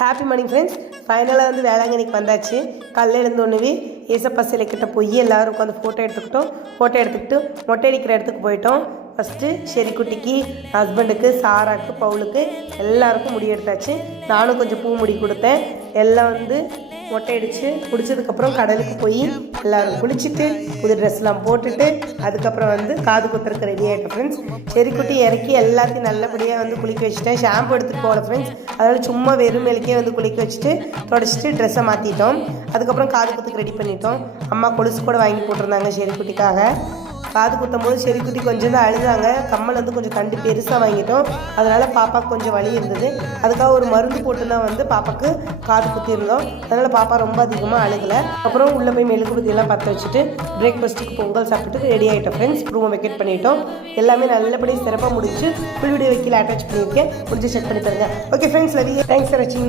Happy morning friends. ஃபைனலாக வந்து வேளாங்கண்ணிக்கு வந்தாச்சு. காலையில் எழுந்தோன்னே ஏசப்பா சிலைக்கிட்ட போய் எல்லோரும் உட்காந்து ஃபோட்டோ எடுத்துக்கிட்டு மொட்டை அடிக்கிற இடத்துக்கு போயிட்டோம். ஃபஸ்ட்டு ஷெரிக்குட்டிக்கு, ஹஸ்பண்டுக்கு, சாராக்கு, பவுலுக்கு எல்லாருக்கும் முடி எடுத்தாச்சு. நானும் கொஞ்சம் பூ முடி கொடுத்தேன். எல்லாம் வந்து மொட்டை அடித்து குடித்ததுக்கப்புறம் கடலுக்கு போய் எல்லோரும் குளிச்சுட்டு புது ட்ரெஸ்லாம் போட்டுட்டு அதுக்கப்புறம் வந்து காது குத்துறதுக்கு ரெடி ஆகிட்டோம் ஃப்ரெண்ட்ஸ். செரிக்குட்டி இறக்கி எல்லாத்தையும் நல்லபடியாக வந்து குளிக்க வச்சுட்டேன். ஷாம்பு எடுத்துகிட்டு போகல ஃப்ரெண்ட்ஸ். அதனால் சும்மா வெறும் மேலுக்கே வந்து குளிக்க வச்சுட்டு தொடச்சிட்டு ட்ரெஸ்ஸை மாற்றிட்டோம். அதுக்கப்புறம் காது குத்துக்கு ரெடி பண்ணிட்டோம். அம்மா கொலுசு கூட வாங்கி போட்டிருந்தாங்க செரிக்குட்டிக்காக. காது குத்தும் போது செரிக்குட்டி கொஞ்சம் தான் அழுதாங்க. கம்மல் வந்து கொஞ்சம் கண்டு பெருசாக வாங்கிட்டோம். அதனால் பாப்பாவுக்கு கொஞ்சம் வலி இருந்தது. அதுக்காக ஒரு மருந்து போட்டு தான் வந்து பாப்பாவுக்கு காது குத்திருந்தோம். அதனால் பாப்பா ரொம்ப அதிகமாக அழுகலை. அப்புறம் உள்ளே போய் மெழுகுபதியெல்லாம் பற்ற வச்சுட்டு பிரேக்ஃபாஸ்ட்டுக்கு பொங்கல் சாப்பிட்டுட்டு ரெடி ஆகிட்டோம் ஃப்ரெண்ட்ஸ். ரூமை வெக்கேட் பண்ணிட்டோம். எல்லாமே நல்லபடியாக சிறப்பாக முடிச்சு ஃபுல் வீடியோ வைக்கல அட்டாச் பண்ணியிருக்கேன். முடிஞ்சு செக் பண்ணி பாருங்க. Okay friends, love you. Thanks for வாட்சிங்.